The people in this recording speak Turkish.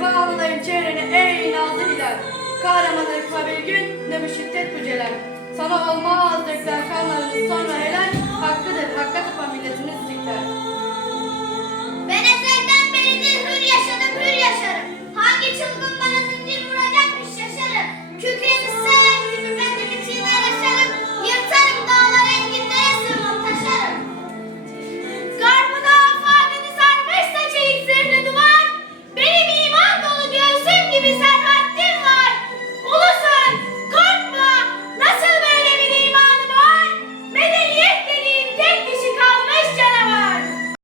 Bağımdayım çevreni ey nazlı hilal. Kahramanlık ve bilgin ne bu şiddet bu celal. Sana olmazdıktan kalmadı.